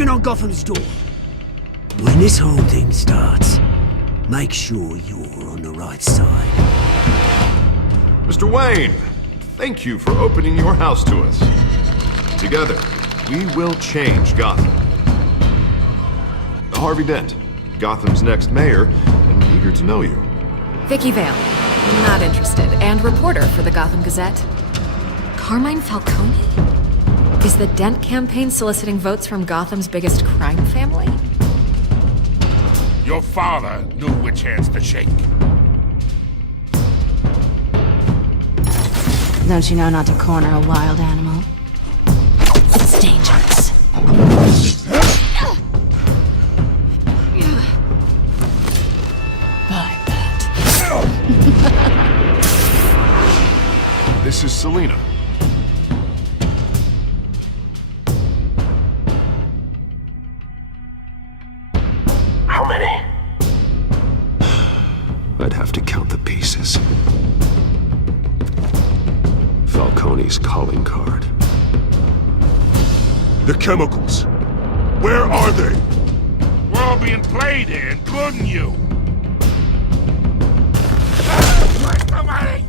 knocking on Gotham's door. When this whole thing starts, make sure you're on the right side. Mr. Wayne, thank you for opening your house to us. Together, we will change Gotham. Harvey Dent, Gotham's next mayor, and eager to know you. Vicky Vale, not interested, and reporter for the Gotham Gazette. Carmine Falcone? Is the Dent campaign soliciting votes from Gotham's biggest crime family? Your father knew which hands to shake. Don't you know not to corner a wild animal? It's dangerous. I bet. This is Selina. How many? I'd have to count the pieces. Falcone's calling card. The chemicals. Where are they? We're all being played here, including you. Somebody!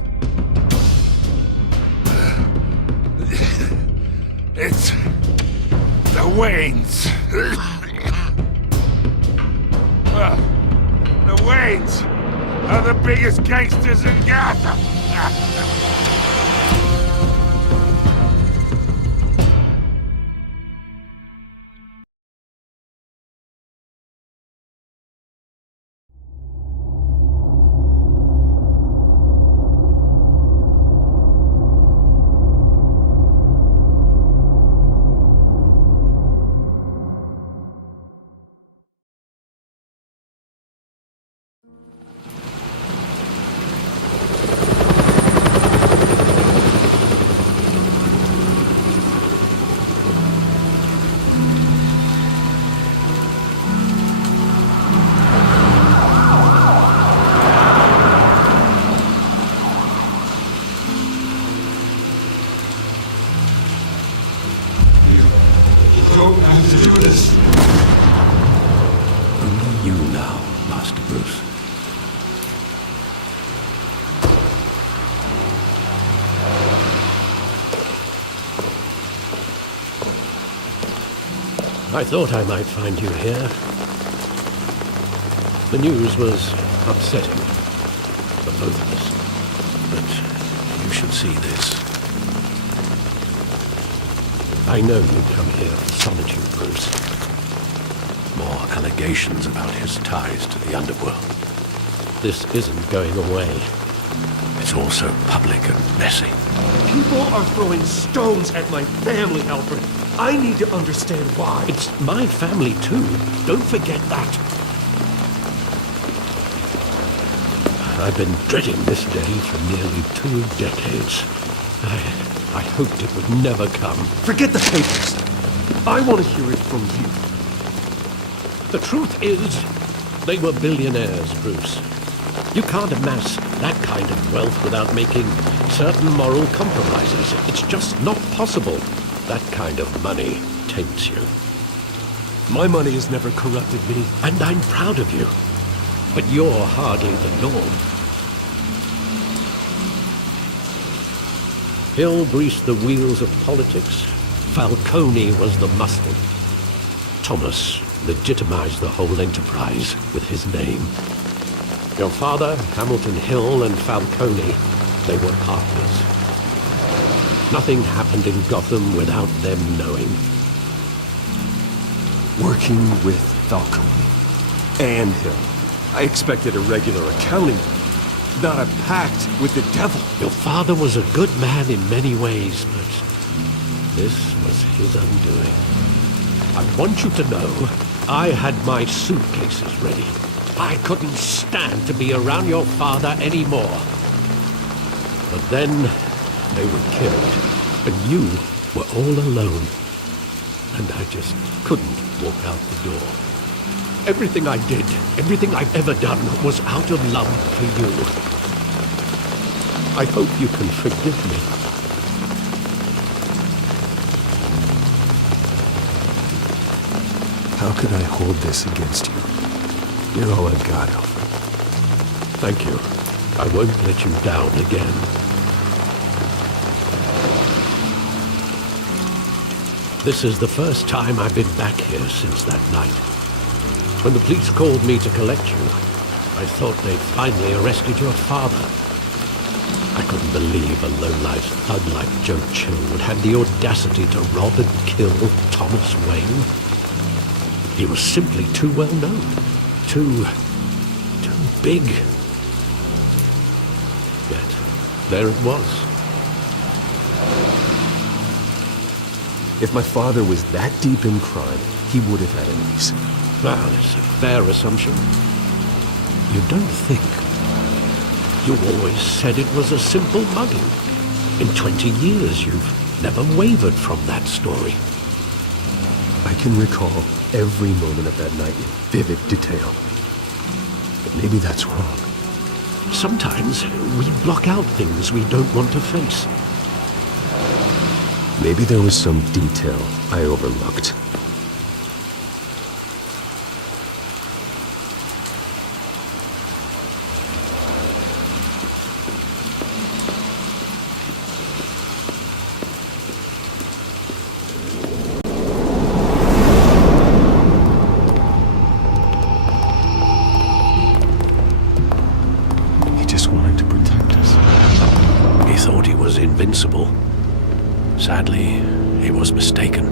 It's the Waynes. The Waynes are the biggest gangsters in Gotham. Only you now, Master Bruce. I thought I might find you here. The news was upsetting for both of us. But you should see this. I know you come here for solitude, Bruce. More allegations about his ties to the underworld. This isn't going away. It's also public and messy. People are throwing stones at my family, Alfred. I need to understand why. It's my family, too. Don't forget that. I've been dreading this day for nearly 2 decades. I hoped it would never come. Forget the papers. I want to hear it from you. The truth is, they were billionaires, Bruce. You can't amass that kind of wealth without making certain moral compromises. It's just not possible. That kind of money taints you. My money has never corrupted me. And I'm proud of you. But you're hardly the norm. Hill greased the wheels of politics. Falcone was the mustard. Thomas legitimized the whole enterprise with his name. Your father, Hamilton Hill, and Falcone, they were partners. Nothing happened in Gotham without them knowing. Working with Falcone and Hill. I expected a regular accounting, not a pact with the devil. Your father was a good man in many ways, but this was his undoing. I want you to know, I had my suitcases ready. I couldn't stand to be around your father anymore. But then, they were killed, and you were all alone. And I just couldn't walk out the door. Everything I did, everything I've ever done, was out of love for you. I hope you can forgive me. How could I hold this against you? You're all I've got, Alfred. Thank you. I won't let you down again. This is the first time I've been back here since that night. When the police called me to collect you, I thought they'd finally arrested your father. I couldn't believe a low-life thug like Joe Chill would have the audacity to rob and kill Thomas Wayne. He was simply too well known. Too big. Yet, there it was. If my father was that deep in crime, he would have had enemies. Well, it's a fair assumption. You don't think? You always said it was a simple mugging. In 20 years, you've never wavered from that story. I can recall every moment of that night in vivid detail. But maybe that's wrong. Sometimes we block out things we don't want to face. Maybe there was some detail I overlooked. He just wanted to protect us. He thought he was invincible. Sadly, he was mistaken.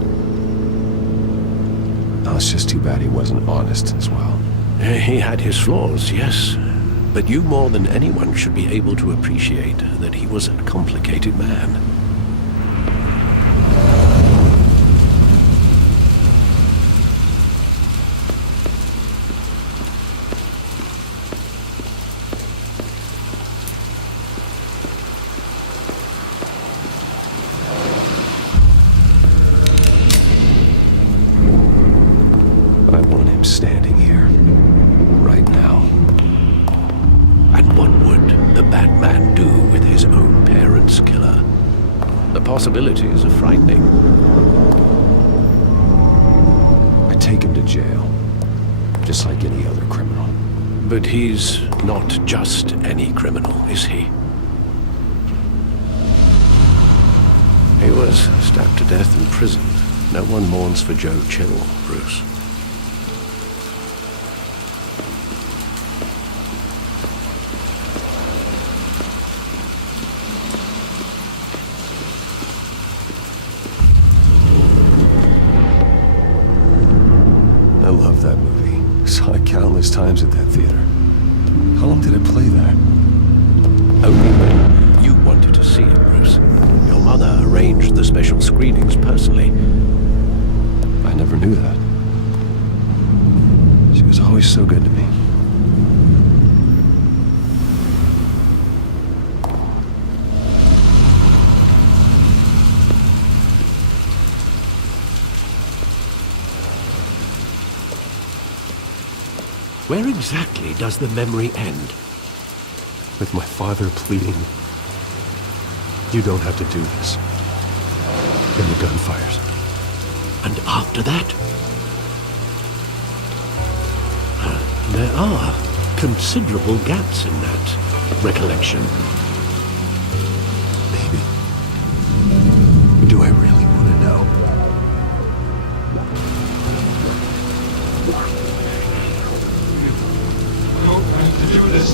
Oh, it's just too bad he wasn't honest as well. He had his flaws, yes. But you more than anyone should be able to appreciate that he was a complicated man. I want him standing here, right now. And what would the Batman do with his own parents' killer? The possibilities are frightening. I take him to jail, just like any other criminal. But he's not just any criminal, is he? He was stabbed to death in prison. No one mourns for Joe Chill, Bruce. I love that movie. Saw it countless times at that theater. How long did it play there? Only when you wanted to see it, Bruce. Your mother arranged the special screenings personally. I never knew that. She was always so good to me. Where exactly does the memory end? With my father pleading, "You don't have to do this." Then the gun fires. And after that? There are considerable gaps in that recollection. Maybe. Do I really want to know? Do this.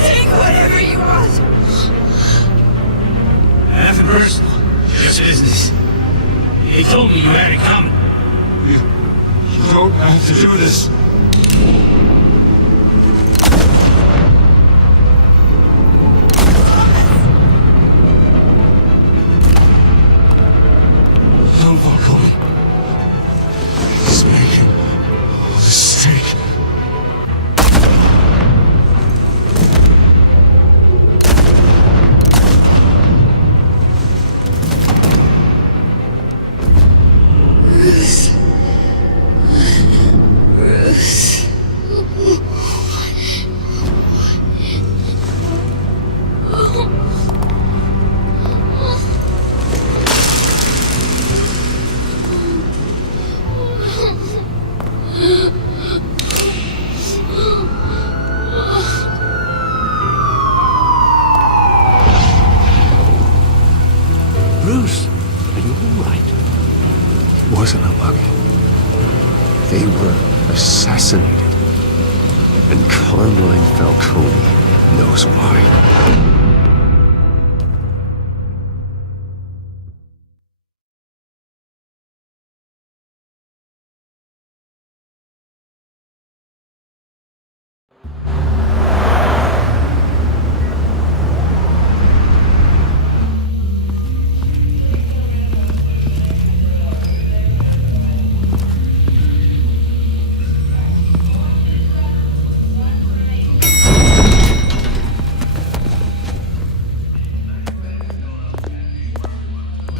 Take whatever you want. Nothing personal, just business. He told me you had it coming. You don't have to do this. Don't walk away. He's making a mistake. Bruce. They were assassinated. And Carmine Falcone knows why.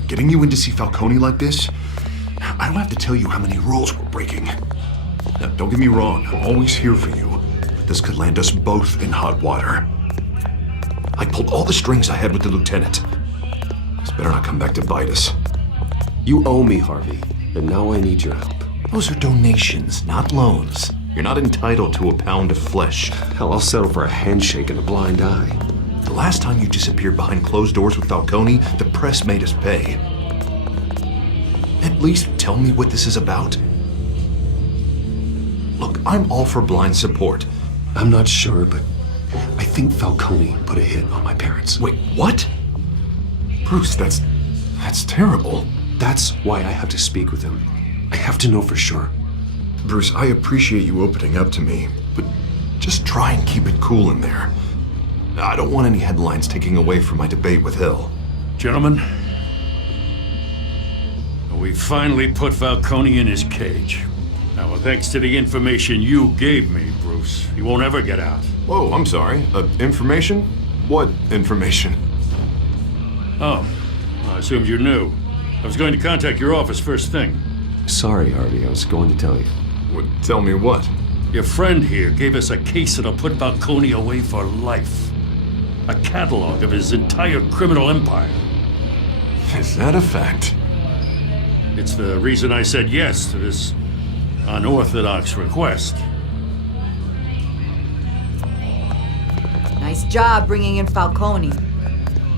Getting you in to see Falcone like this? I don't have to tell you how many rules we're breaking. Now, don't get me wrong, I'm always here for you. This could land us both in hot water. I pulled all the strings I had with the lieutenant. This better not come back to bite us. You owe me, Harvey, and now I need your help. Those are donations, not loans. You're not entitled to a pound of flesh. Hell, I'll settle for a handshake and a blind eye. The last time you disappeared behind closed doors with Falcone, the press made us pay. At least tell me what this is about. Look, I'm all for blind support. I'm not sure, but I think Falcone put a hit on my parents. Wait, what? Bruce, that's terrible. That's why I have to speak with him. I have to know for sure. Bruce, I appreciate you opening up to me, but just try and keep it cool in there. I don't want any headlines taking away from my debate with Hill. Gentlemen, we finally put Falcone in his cage. Now, thanks to the information you gave me, Bruce, he won't ever get out. Whoa, I'm sorry. Information? What information? Oh, I assumed you knew. I was going to contact your office first thing. Sorry, Harvey, I was going to tell you. Tell me what? Your friend here gave us a case that'll put Falcone away for life. A catalog of his entire criminal empire. Is that a fact? It's the reason I said yes to this unorthodox request. Nice job bringing in Falcone.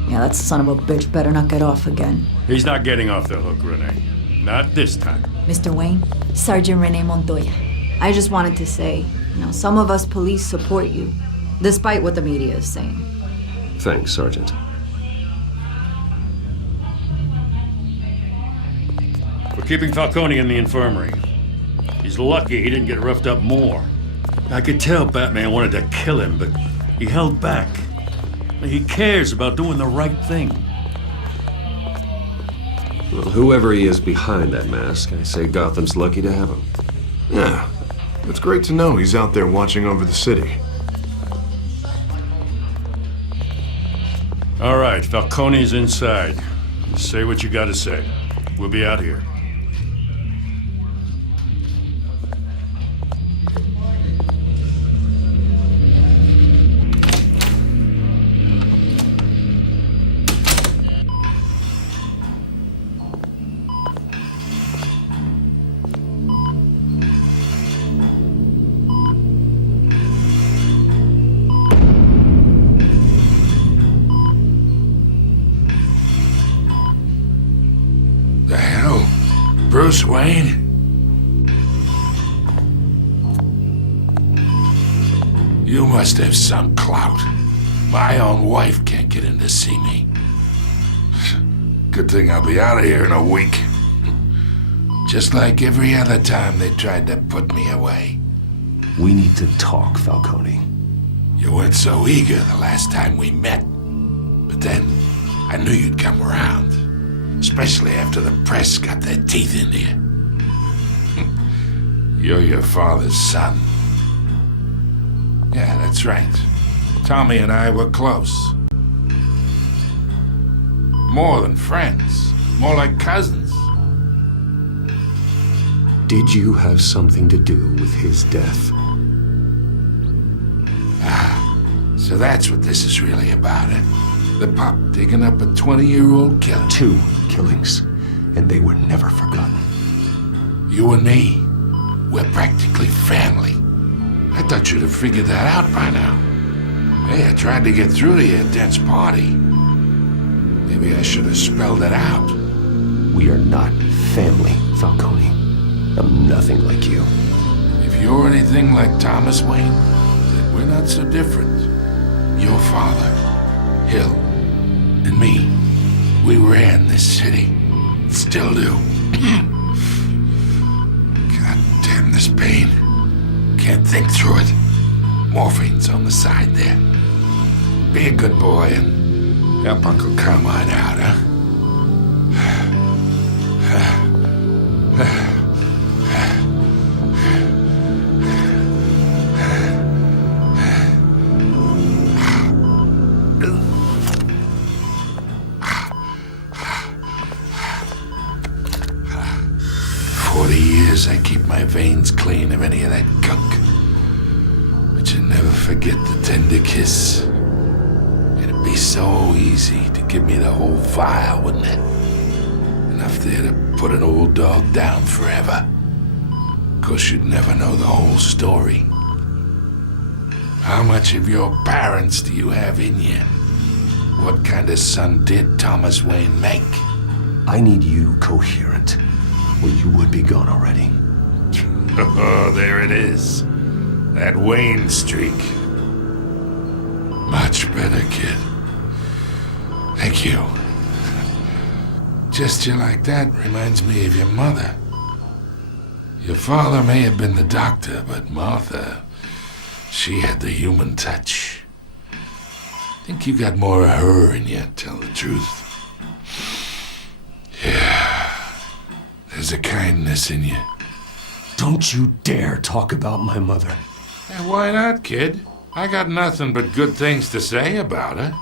Yeah, that son of a bitch better not get off again. He's not getting off the hook, Renee. Not this time. Mr. Wayne, Sergeant Renee Montoya. I just wanted to say, some of us police support you, despite what the media is saying. Thanks, Sergeant. We're keeping Falcone in the infirmary. He's lucky he didn't get roughed up more. I could tell Batman wanted to kill him, but he held back. He cares about doing the right thing. Well, whoever he is behind that mask, I say Gotham's lucky to have him. Yeah, it's great to know he's out there watching over the city. All right, Falcone's inside. Say what you gotta say. We'll be out here. Bruce Wayne? You must have some clout. My own wife can't get in to see me. Good thing I'll be out of here in a week. Just like every other time they tried to put me away. We need to talk, Falcone. You weren't so eager the last time we met. But then, I knew you'd come around. Especially after the press got their teeth into you. You're your father's son. Yeah, that's right. Tommy and I were close. More than friends. More like cousins. Did you have something to do with his death? So that's what this is really about, eh? The pup digging up a 20-year-old killer. 2 killings, and they were never forgotten. You and me, we're practically family. I thought you'd have figured that out by now. Hey, I tried to get through to your dense party. Maybe I should have spelled it out. We are not family, Falcone. I'm nothing like you. If you're anything like Thomas Wayne, then we're not so different. Your father, Hill, and me, we ran this city. Still do. God damn this pain. Can't think through it. Morphine's on the side there. Be a good boy and help Uncle Carmine out, huh? 40 years I keep my veins clean of any of that gunk. But you never forget the tender kiss. It'd be so easy to give me the whole vial, wouldn't it? Enough there to put an old dog down forever. 'Course you'd never know the whole story. How much of your parents do you have in you? What kind of son did Thomas Wayne make? I need you coherent, or you would be gone already. Oh, there it is. That Wayne streak. Much better, kid. Thank you. Gesture like that reminds me of your mother. Your father may have been the doctor, but Martha, she had the human touch. Think you got more of her in you, tell the truth. Yeah, there's a kindness in you. Don't you dare talk about my mother. Hey, why not, kid? I got nothing but good things to say about her.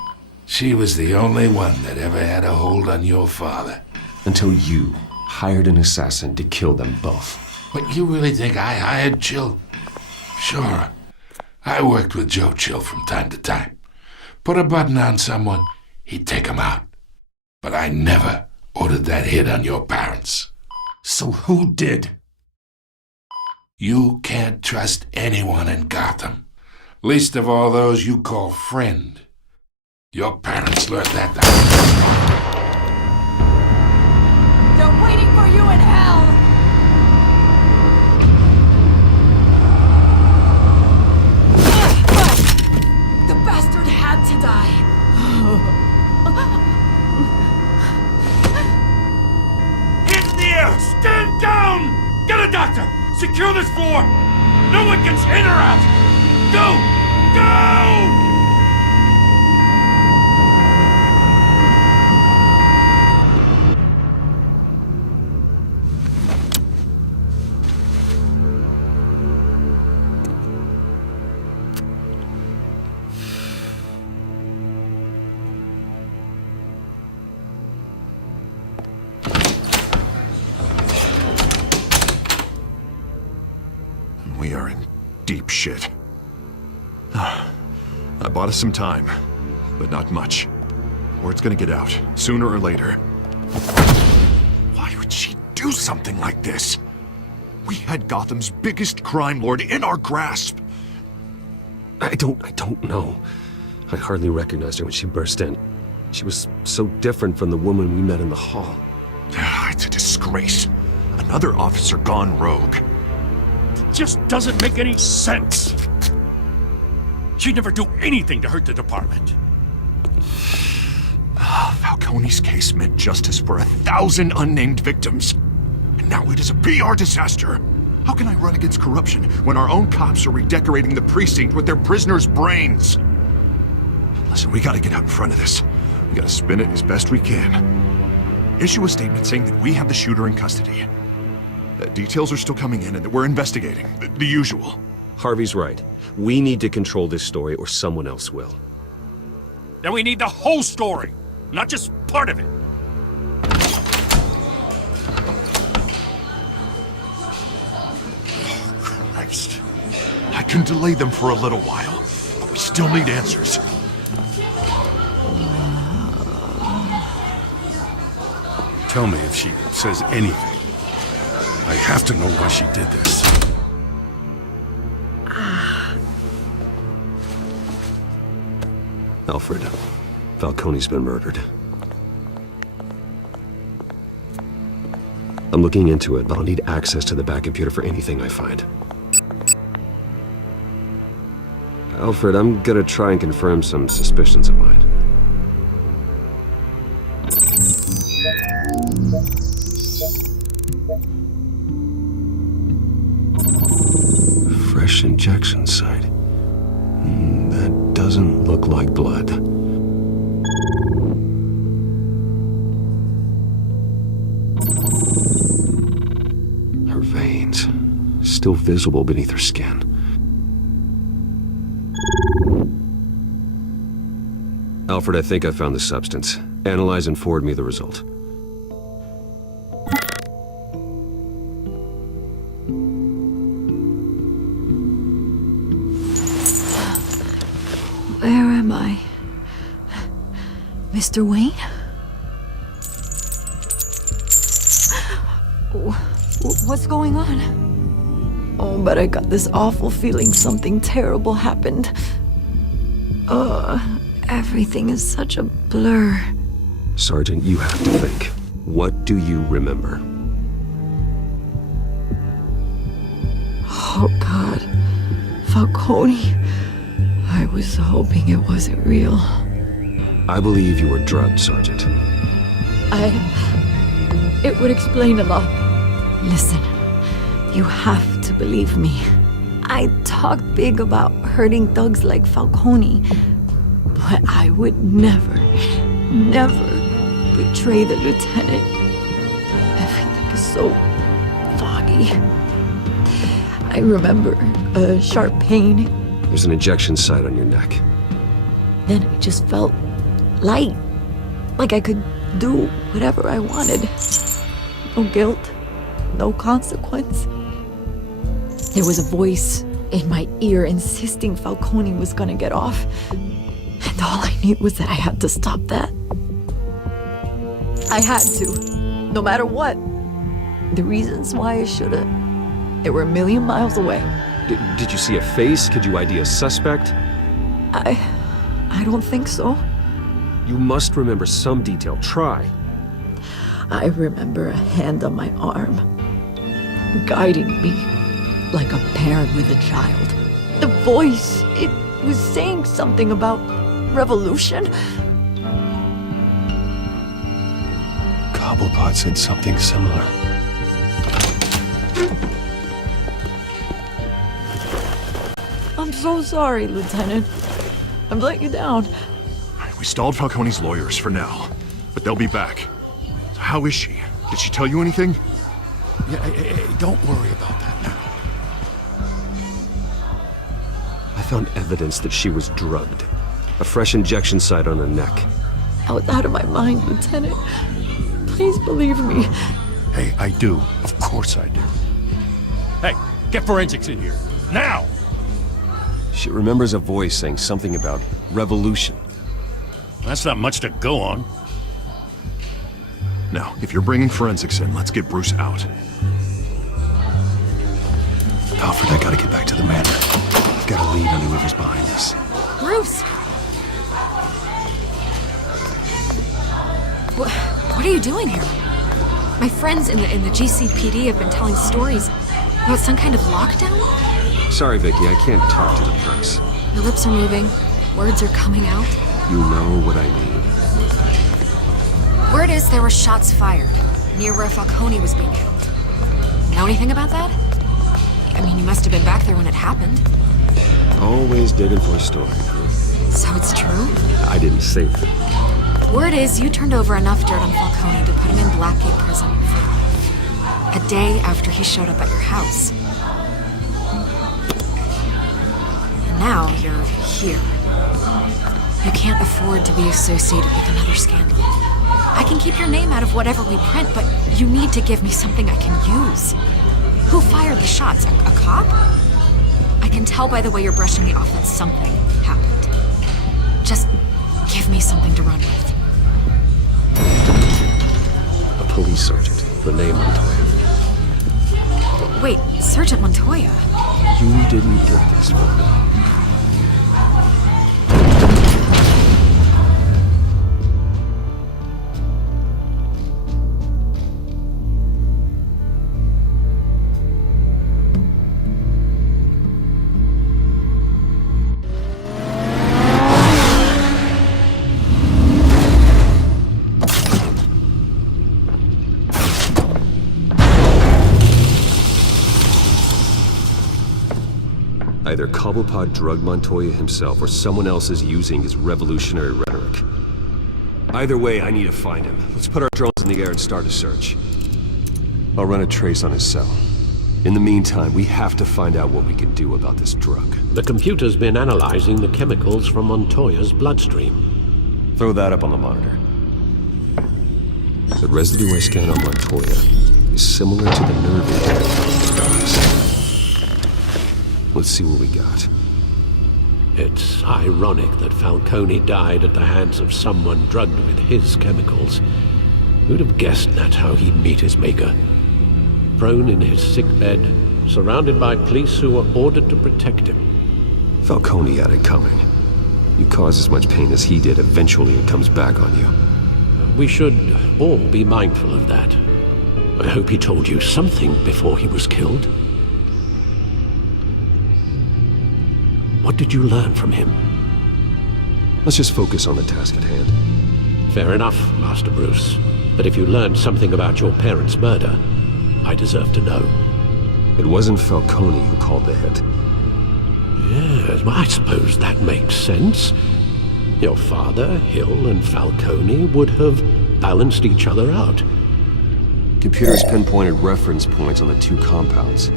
She was the only one that ever had a hold on your father. Until you hired an assassin to kill them both. What, you really think I hired Chill? Sure. I worked with Joe Chill from time to time. Put a button on someone, he'd take him out. But I never ordered that hit on your parents. So who did? You can't trust anyone in Gotham. Least of all those you call friend. Your parents learned that. They're waiting for you in hell! The bastard had to die. Hands in the air! Stand down! Get a doctor! Secure this floor! No one gets in or out! Go! Go! We are in deep shit. I bought us some time, but not much. Word's gonna get out, sooner or later. Why would she do something like this? We had Gotham's biggest crime lord in our grasp. I don't know. I hardly recognized her when she burst in. She was so different from the woman we met in the hall. It's a disgrace. Another officer gone rogue. Just doesn't make any sense. She'd never do anything to hurt the department. Falcone's case meant justice for 1,000 unnamed victims. And now it is a PR disaster. How can I run against corruption when our own cops are redecorating the precinct with their prisoners' brains? Listen, we gotta get out in front of this. We gotta spin it as best we can. Issue a statement saying that we have the shooter in custody. Details are still coming in and that we're investigating. The usual. Harvey's right. We need to control this story or someone else will. Then we need the whole story, not just part of it. Oh, Christ. I can delay them for a little while, but we still need answers. Tell me if she says anything. I have to know why she did this. Alfred, Falcone's been murdered. I'm looking into it, but I'll need access to the back computer for anything I find. Alfred, I'm gonna try and confirm some suspicions of mine. Fresh injection site. That doesn't look like blood. Her veins, still visible beneath her skin. Alfred, I think I found the substance. Analyze and forward me the result. Where am I? Mr. Wayne? What's going on? Oh, but I got this awful feeling something terrible happened. Everything is such a blur. Sergeant, you have to think. What do you remember? Oh, God. Falcone. I was hoping it wasn't real. I believe you were drugged, Sergeant. It would explain a lot. Listen, you have to believe me. I talked big about hurting thugs like Falcone, but I would never betray the lieutenant. Everything is so foggy. I remember a sharp pain. There's an injection site on your neck. Then I just felt light, like I could do whatever I wanted. No guilt, no consequence. There was a voice in my ear insisting Falcone was gonna get off. And all I knew was that I had to stop that. I had to, no matter what. The reasons why I should've, they were a million miles away. Did you see a face? Could you ID a suspect? I don't think so. You must remember some detail. Try. I remember a hand on my arm, guiding me like a parent with a child. The voice, it was saying something about revolution. Cobblepot said something similar. I'm so sorry, Lieutenant. I've let you down. We stalled Falcone's lawyers for now, but they'll be back. So how is she? Did she tell you anything? Yeah, hey, don't worry about that now. I found evidence that she was drugged. A fresh injection site on her neck. I was out of my mind, Lieutenant. Please believe me. Hey, I do. Of course I do. Hey, get forensics in here. Now! She remembers a voice saying something about revolution. That's not much to go on. Now, if you're bringing forensics in, let's get Bruce out. Alfred, I gotta get back to the manor. I've got a lead on whoever's behind this. Bruce! What are you doing here? My friends in the GCPD have been telling stories about some kind of lockdown? Sorry, Vicky, I can't talk to the press. Your lips are moving. Words are coming out. You know what I mean. Word is there were shots fired near where Falcone was being held. Know anything about that? I mean, you must have been back there when it happened. Always digging for a story. So it's true? I didn't say that. Word is you turned over enough dirt on Falcone to put him in Blackgate Prison for life. A day after he showed up at your house. And now you're here. You can't afford to be associated with another scandal. I can keep your name out of whatever we print, but you need to give me something I can use. Who fired the shots? A cop? I can tell by the way you're brushing me off that something happened. Just give me something to run with. A police sergeant, Renee Montoya. Wait, Sergeant Montoya? You didn't get this for me. Either Cobblepot drugged Montoya himself, or someone else is using his revolutionary rhetoric. Either way, I need to find him. Let's put our drones in the air and start a search. I'll run a trace on his cell. In the meantime, we have to find out what we can do about this drug. The computer's been analyzing the chemicals from Montoya's bloodstream. Throw that up on the monitor. The residue I scan on Montoya is similar to the nerve agent on the dogs. Let's see what we got. It's ironic that Falcone died at the hands of someone drugged with his chemicals. Who'd have guessed that's how he'd meet his maker? Prone in his sickbed, surrounded by police who were ordered to protect him. Falcone had it coming. You cause as much pain as he did, eventually it comes back on you. We should all be mindful of that. I hope he told you something before he was killed. What did you learn from him? Let's just focus on the task at hand. Fair enough, Master Bruce. But if you learned something about your parents' murder, I deserve to know. It wasn't Falcone who called the hit. Yes, well, I suppose that makes sense. Your father, Hill, and Falcone would have balanced each other out. Computers pinpointed reference points on the two compounds.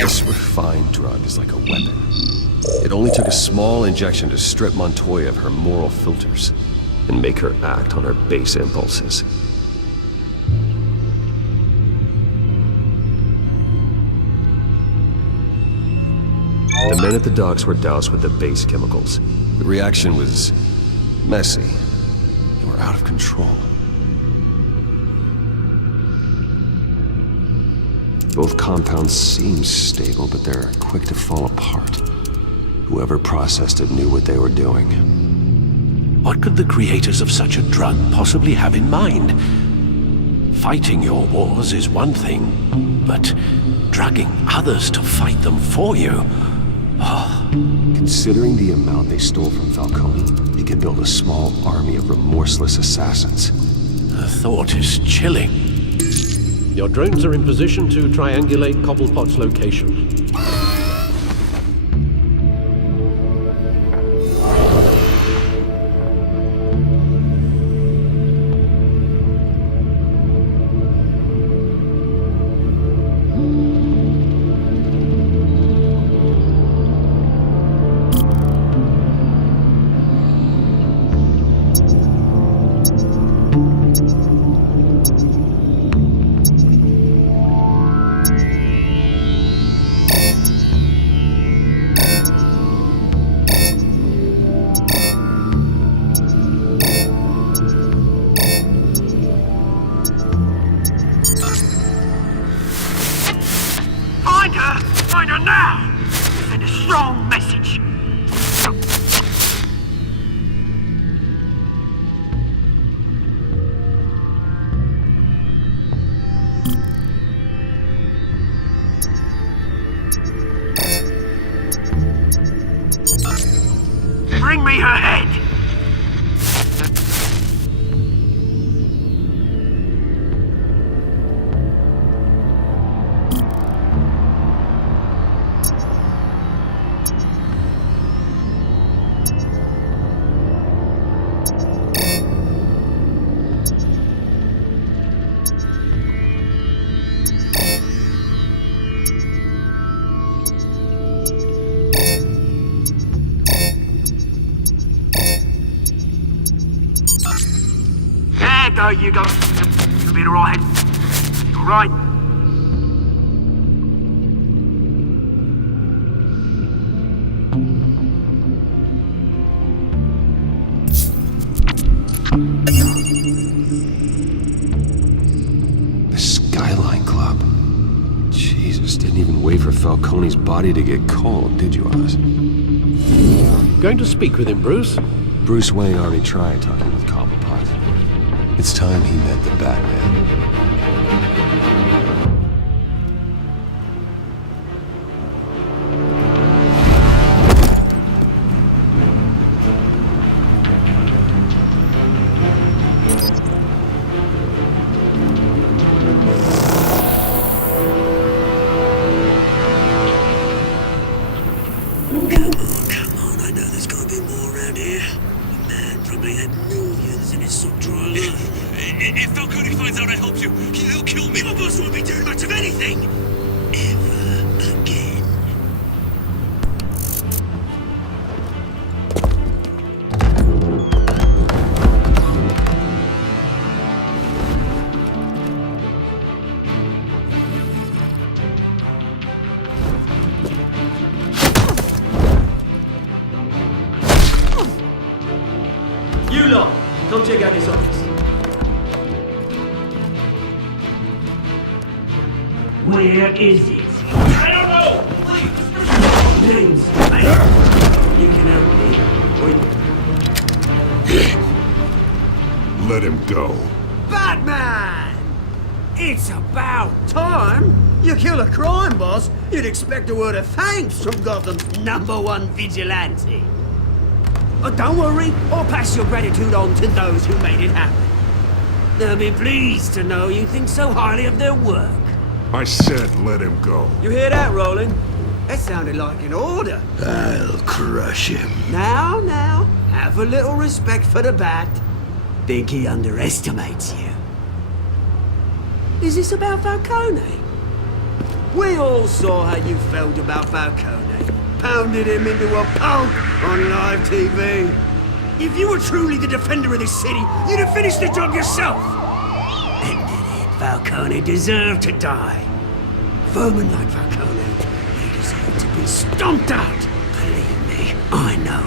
This refined drug is like a weapon. It only took a small injection to strip Montoya of her moral filters and make her act on her base impulses. The men at the docks were doused with the base chemicals. The reaction was messy. They were out of control. Both compounds seem stable, but they're quick to fall apart. Whoever processed it knew what they were doing. What could the creators of such a drug possibly have in mind? Fighting your wars is one thing, but drugging others to fight them for you? Oh. Considering the amount they stole from Falcone, they could build a small army of remorseless assassins. The thought is chilling. Your drones are in position to triangulate Cobblepot's location. Find her now! Send a strong message! Bring me her head! There you go. You'll be alright. Alright. The Skyline Club. Jesus, didn't even wait for Falcone's body to get cold, did you, Oz? Going to speak with him, Bruce? Bruce Wayne already tried talking with Cobblepot. It's time he met the Batman. some drama. If Falcone finds out I helped you, he'll kill me. My boss won't be doing much of anything. Ever again. You lot, come check out this office. Where is it? I don't know! Names, mate. You can help me. Let him go. Batman! It's about time. You kill a crime boss, you'd expect a word of thanks from Gotham's #1 vigilante. Oh, don't worry, I'll pass your gratitude on to those who made it happen. They'll be pleased to know you think so highly of their work. I said let him go. You hear that, Roland? That sounded like an order. I'll crush him. Now, have a little respect for the Bat. Think he underestimates you. Is this about Falcone? We all saw how you felt about Falcone. Pounded him into a pulp on live TV. If you were truly the defender of this city, you'd have finished the job yourself. Falcone deserved to die. Vermin like Falcone, they deserve to be stomped out. Believe me, I know.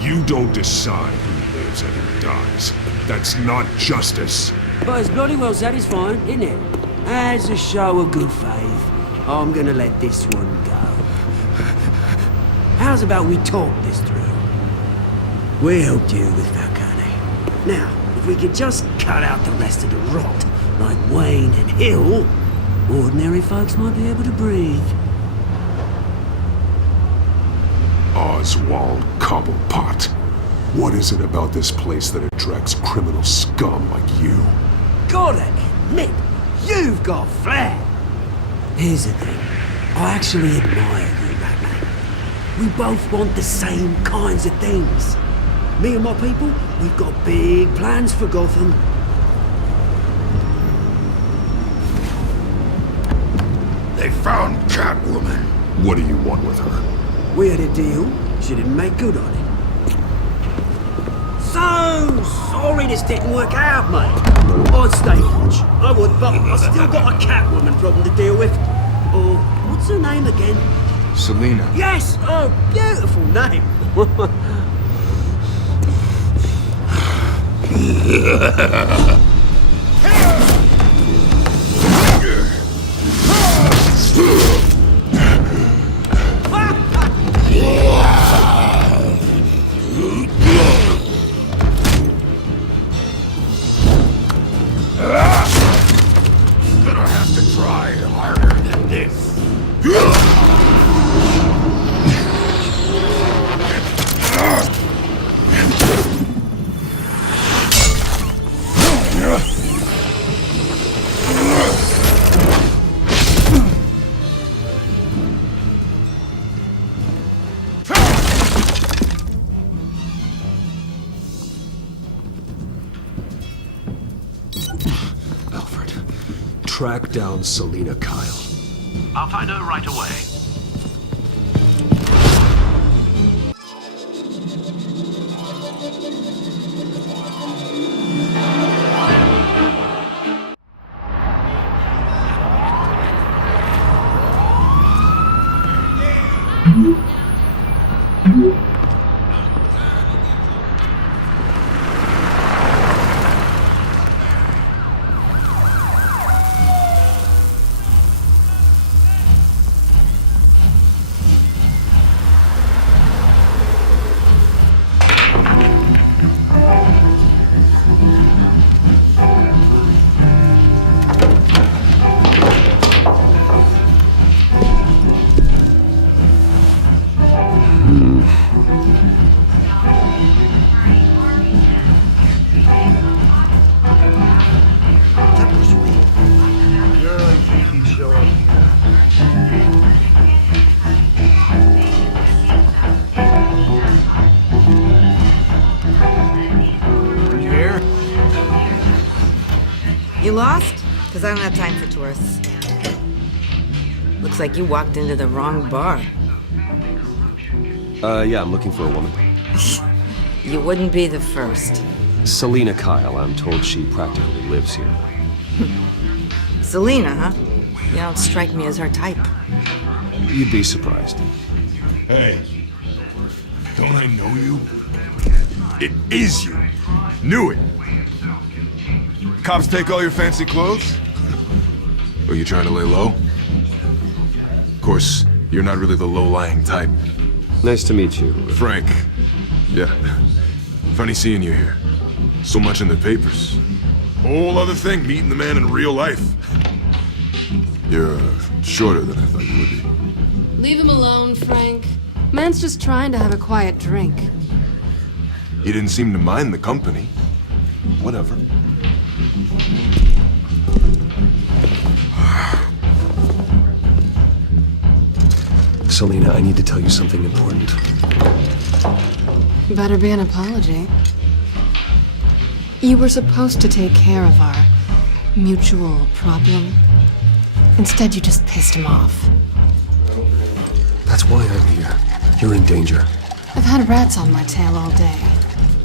You don't decide who lives and who dies. That's not justice. But it's bloody well satisfying, isn't it? As a show of good faith, I'm gonna let this one go. How's about we talk this through? We helped you with Falcone. Now, if we could just cut out the rest of the rot, like Wayne and Hill, ordinary folks might be able to breathe. Oswald Cobblepot. What is it about this place that attracts criminal scum like you? Gotta admit, you've got flair. Here's the thing. I actually admire you, Batman. We both want the same kinds of things. Me and my people, we've got big plans for Gotham. They found Catwoman. What do you want with her? We had a deal. She didn't make good on it. So sorry this didn't work out, mate. I'd stay watch. I would, but I still got a Catwoman problem to deal with. Or, what's her name again? Selina. Yes! Oh, beautiful name. Gonna have to try harder than this. Alfred, track down Selina Kyle. I'll find her right away. lost? Because I don't have time for tourists. Looks like you walked into the wrong bar. Yeah, I'm looking for a woman. You wouldn't be the first. Selena Kyle, I'm told she practically lives here. Selena, huh? You don't strike me as her type. You'd be surprised. Hey, don't I know you? It is you. Knew it. Cops take all your fancy clothes? Are you trying to lay low? Of course, you're not really the low-lying type. Nice to meet you. Frank. Yeah. Funny seeing you here. So much in the papers. Whole other thing, meeting the man in real life. You're shorter than I thought you would be. Leave him alone, Frank. Man's just trying to have a quiet drink. You didn't seem to mind the company. Whatever. Selena, I need to tell you something important. Better be an apology. You were supposed to take care of our mutual problem. Instead, you just pissed him off. That's why I'm here. You're in danger. I've had rats on my tail all day.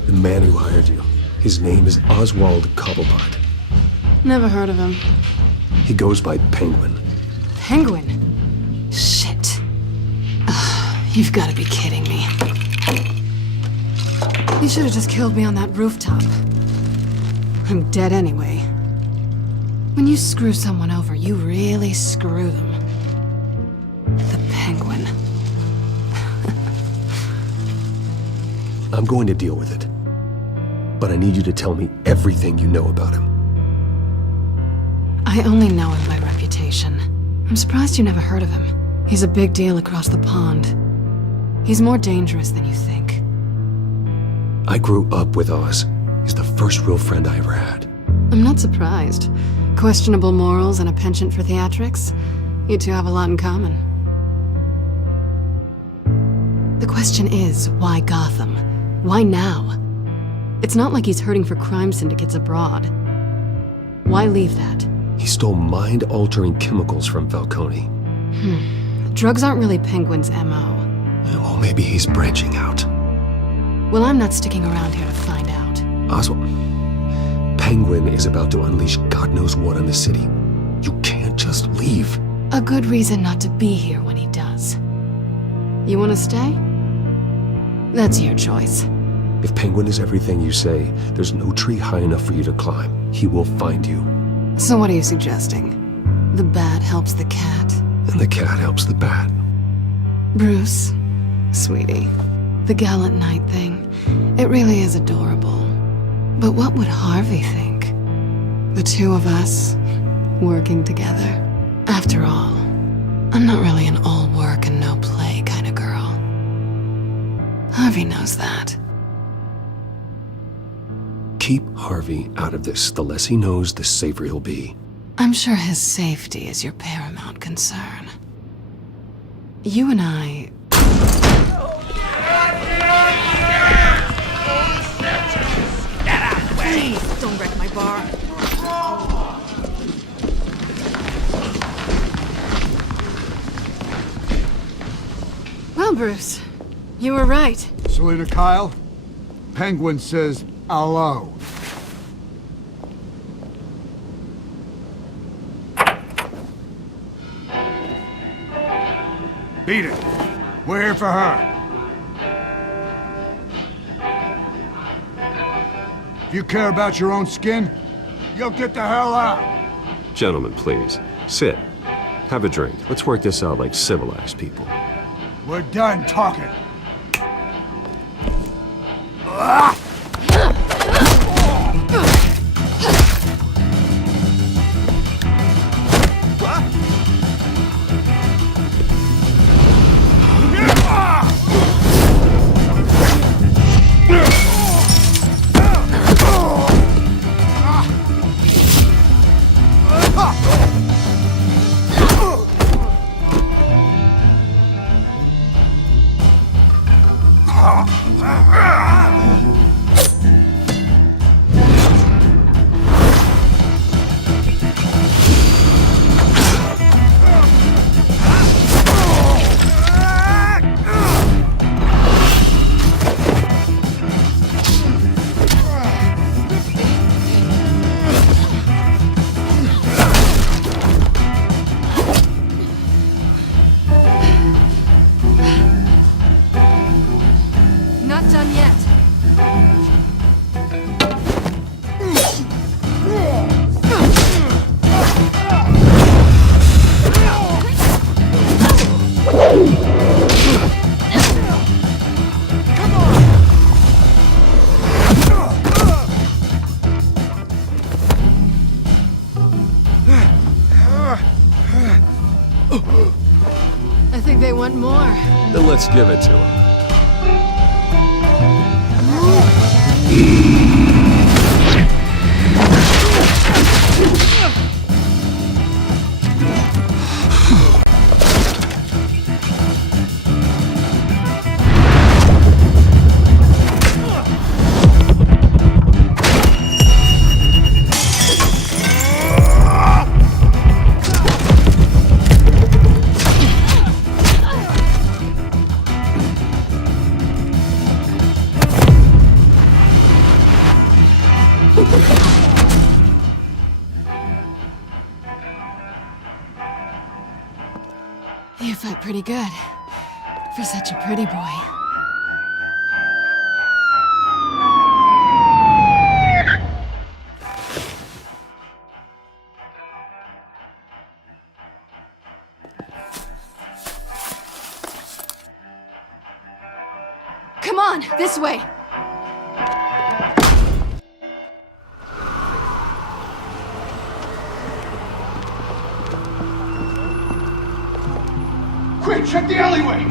The man who hired you, his name is Oswald Cobblepot. Never heard of him. He goes by Penguin. Penguin? Shit. You've got to be kidding me. You should have just killed me on that rooftop. I'm dead anyway. When you screw someone over, you really screw them. The Penguin. I'm going to deal with it. But I need you to tell me everything you know about him. I only know him by reputation. I'm surprised you never heard of him. He's a big deal across the pond. He's more dangerous than you think. I grew up with Oz. He's the first real friend I ever had. I'm not surprised. Questionable morals and a penchant for theatrics. You two have a lot in common. The question is, why Gotham? Why now? It's not like he's hurting for crime syndicates abroad. Why leave that? He stole mind-altering chemicals from Falcone. Drugs aren't really Penguin's MO. Well, maybe he's branching out. Well, I'm not sticking around here to find out. Oswald, Penguin is about to unleash God knows what on the city. You can't just leave. A good reason not to be here when he does. You want to stay? That's your choice. If Penguin is everything you say, there's no tree high enough for you to climb. He will find you. So what are you suggesting? The bat helps the cat? And the cat helps the bat. Bruce, sweetie, the gallant knight thing, it really is adorable. But what would Harvey think? The two of us, working together. After all, I'm not really an all work and no play kind of girl. Harvey knows that. Keep Harvey out of this. The less he knows, the safer he'll be. I'm sure his safety is your paramount concern. You and I... Please, don't wreck my bar. Well, Bruce, you were right. Selena Kyle, Penguin says hello. Beat it. We're here for her. If you care about your own skin, you'll get the hell out. Gentlemen, please. Sit. Have a drink. Let's work this out like civilized people. We're done talking. like they want more. Then let's give it to them. You fight pretty good. For such a pretty boy. Come on, this way! Quick, check the alleyway!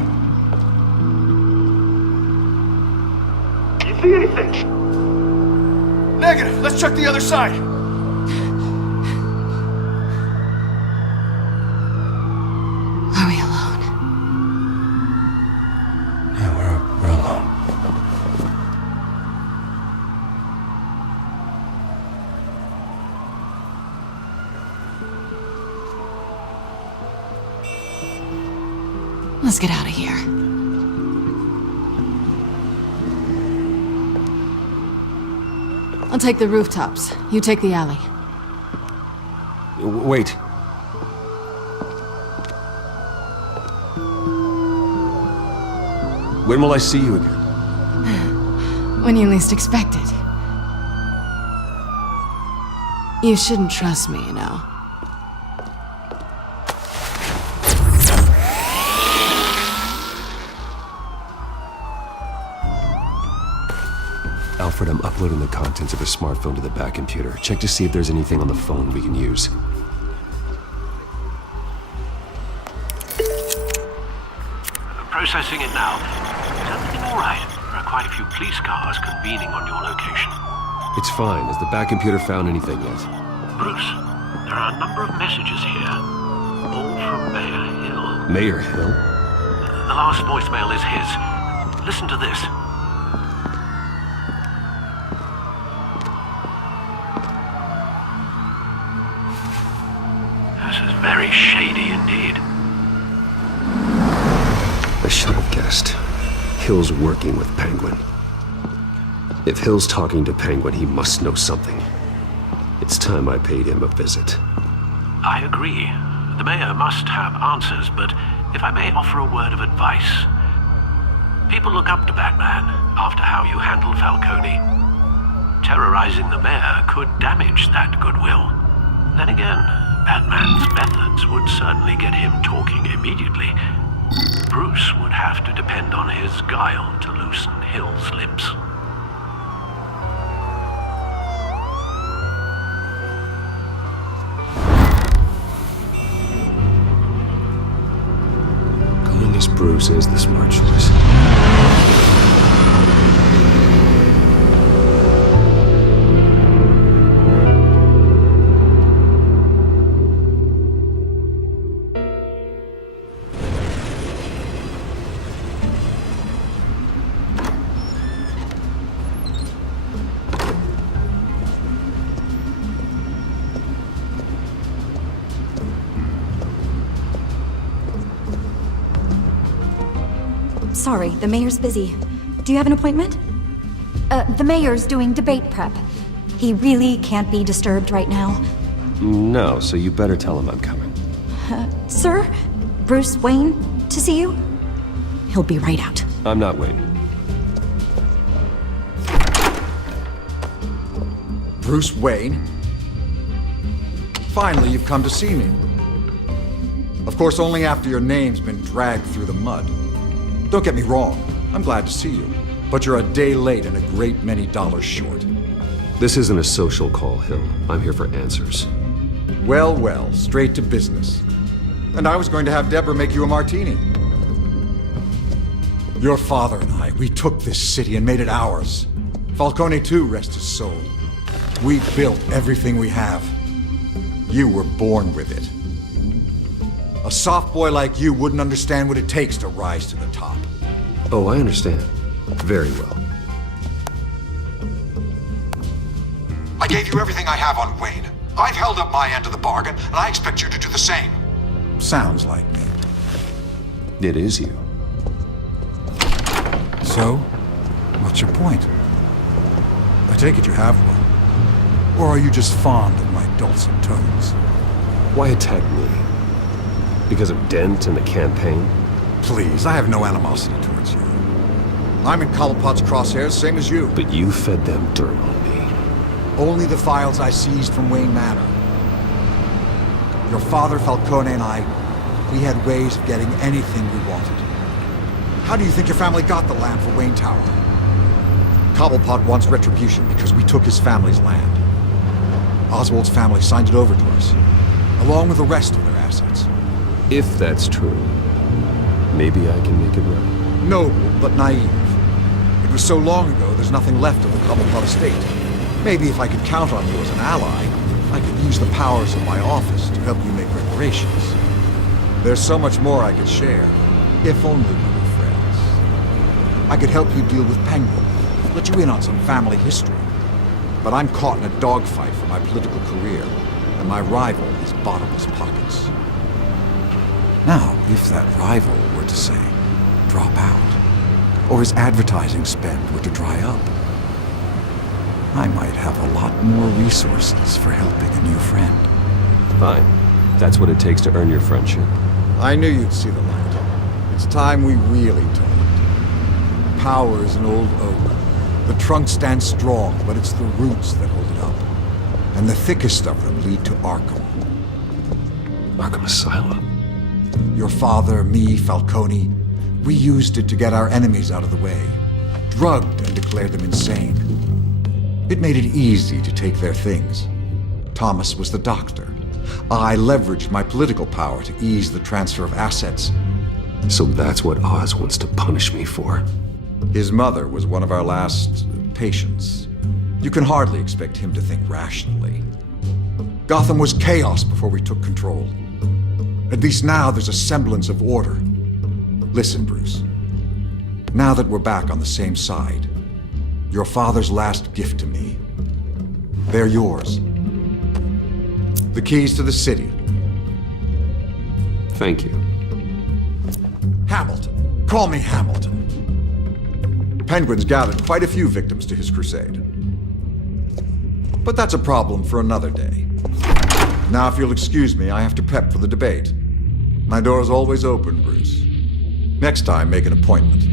You see anything? Negative. Let's check the other side. Are we alone? Yeah, we're alone. Let's get out of here. I'll take the rooftops. You take the alley. Wait. When will I see you again? When you least expect it. You shouldn't trust me, you know. Alfred, I'm uploading the contents of a smartphone to the back computer. Check to see if there's anything on the phone we can use. Processing it now. Is everything all right? There are quite a few police cars convening on your location. It's fine. Has the back computer found anything yet? Bruce, there are a number of messages here. All from Mayor Hill. Mayor Hill? The last voicemail is his. Listen to this. This is very shady indeed. I should have guessed. Hill's working with Penguin. If Hill's talking to Penguin, he must know something. It's time I paid him a visit. I agree. The mayor must have answers, but if I may offer a word of advice. People look up to Batman after how you handled Falcone. Terrorizing the mayor could damage that goodwill. Then again, Batman's methods would certainly get him talking immediately. Bruce would have to depend on his guile to loosen Hill's lips. Going as Bruce is the smart choice. Sorry, the mayor's busy. Do you have an appointment? The mayor's doing debate prep. He really can't be disturbed right now. No, so you better tell him I'm coming. Sir? Bruce Wayne to see you? He'll be right out. I'm not waiting. Bruce Wayne? Finally, you've come to see me. Of course, only after your name's been dragged through the mud. Don't get me wrong, I'm glad to see you. But you're a day late and a great many dollars short. This isn't a social call, Hill. I'm here for answers. Well, well, straight to business. And I was going to have Deborah make you a martini. Your father and I, we took this city and made it ours. Falcone too, rest his soul. We built everything we have. You were born with it. A soft boy like you wouldn't understand what it takes to rise to the top. Oh, I understand. Very well. I gave you everything I have on Wayne. I've held up my end of the bargain, and I expect you to do the same. Sounds like me. It is you. So, what's your point? I take it you have one. Or are you just fond of my dulcet tones? Why attack me? Because of Dent and the campaign? Please, I have no animosity towards you. I'm in Cobblepot's crosshairs, same as you. But you fed them dirt on me. Only the files I seized from Wayne Manor. Your father, Falcone, and I, we had ways of getting anything we wanted. How do you think your family got the land for Wayne Tower? Cobblepot wants retribution because we took his family's land. Oswald's family signed it over to us, along with the rest of their assets. If that's true, maybe I can make it right. Noble, but naive. It was so long ago, there's nothing left of the Cobblepot estate. Maybe if I could count on you as an ally, I could use the powers of my office to help you make reparations. There's so much more I could share, if only we were friends. I could help you deal with Penguin, let you in on some family history. But I'm caught in a dogfight for my political career, and my rival has bottomless pockets. Now, if that rival were to say, drop out, or his advertising spend were to dry up, I might have a lot more resources for helping a new friend. Fine. That's what it takes to earn your friendship. I knew you'd see the light. It's time we really talked. Power is an old oak. The trunk stands strong, but it's the roots that hold it up. And the thickest of them lead to Arkham. Arkham Asylum? Your father, me, Falcone, we used it to get our enemies out of the way. Drugged and declared them insane. It made it easy to take their things. Thomas was the doctor. I leveraged my political power to ease the transfer of assets. So that's what Oz wants to punish me for. His mother was one of our last patients. You can hardly expect him to think rationally. Gotham was chaos before we took control. At least now there's a semblance of order. Listen, Bruce. Now that we're back on the same side, your father's last gift to me, they're yours. The keys to the city. Thank you. Hamilton. Call me Hamilton. Penguin's gathered quite a few victims to his crusade. But that's a problem for another day. Now, if you'll excuse me, I have to prep for the debate. My door is always open, Bruce. Next time, make an appointment.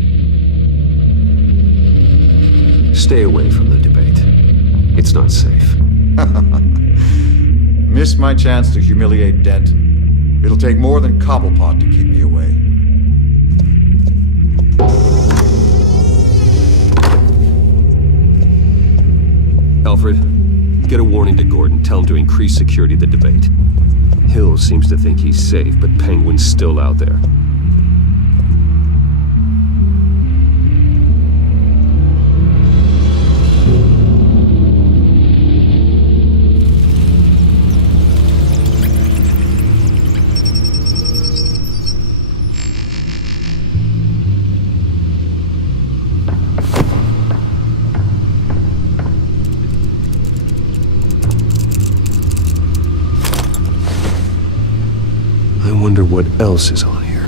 Stay away from the debate. It's not safe. Miss my chance to humiliate Dent. It'll take more than Cobblepot to keep me away. Alfred, get a warning to Gordon. Tell him to increase security at the debate. Hill seems to think he's safe, but Penguin's still out there. I wonder what else is on here.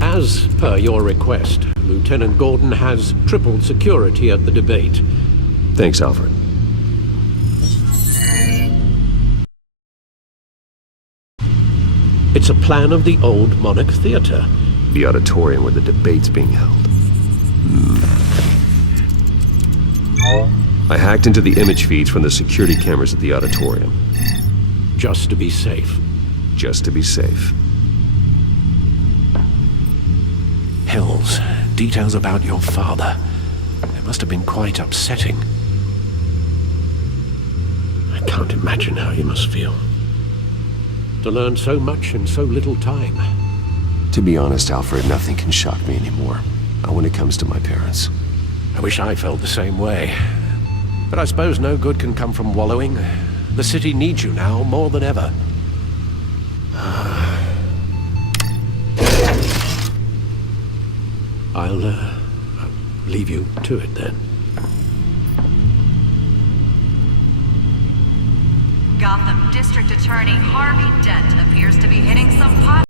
As per your request, Lieutenant Gordon has tripled security at the debate. Thanks, Alfred. It's a plan of the old Monarch Theater. The auditorium where the debate's being held. I hacked into the image feeds from the security cameras at the auditorium. Just to be safe. Just to be safe. Hills, details about your father. They must have been quite upsetting. I can't imagine how you must feel. To learn so much in so little time. To be honest, Alfred, nothing can shock me anymore. Not when it comes to my parents. I wish I felt the same way. But I suppose no good can come from wallowing. The city needs you now more than ever. I'll leave you to it then. Gotham District Attorney Harvey Dent appears to be hitting some pot.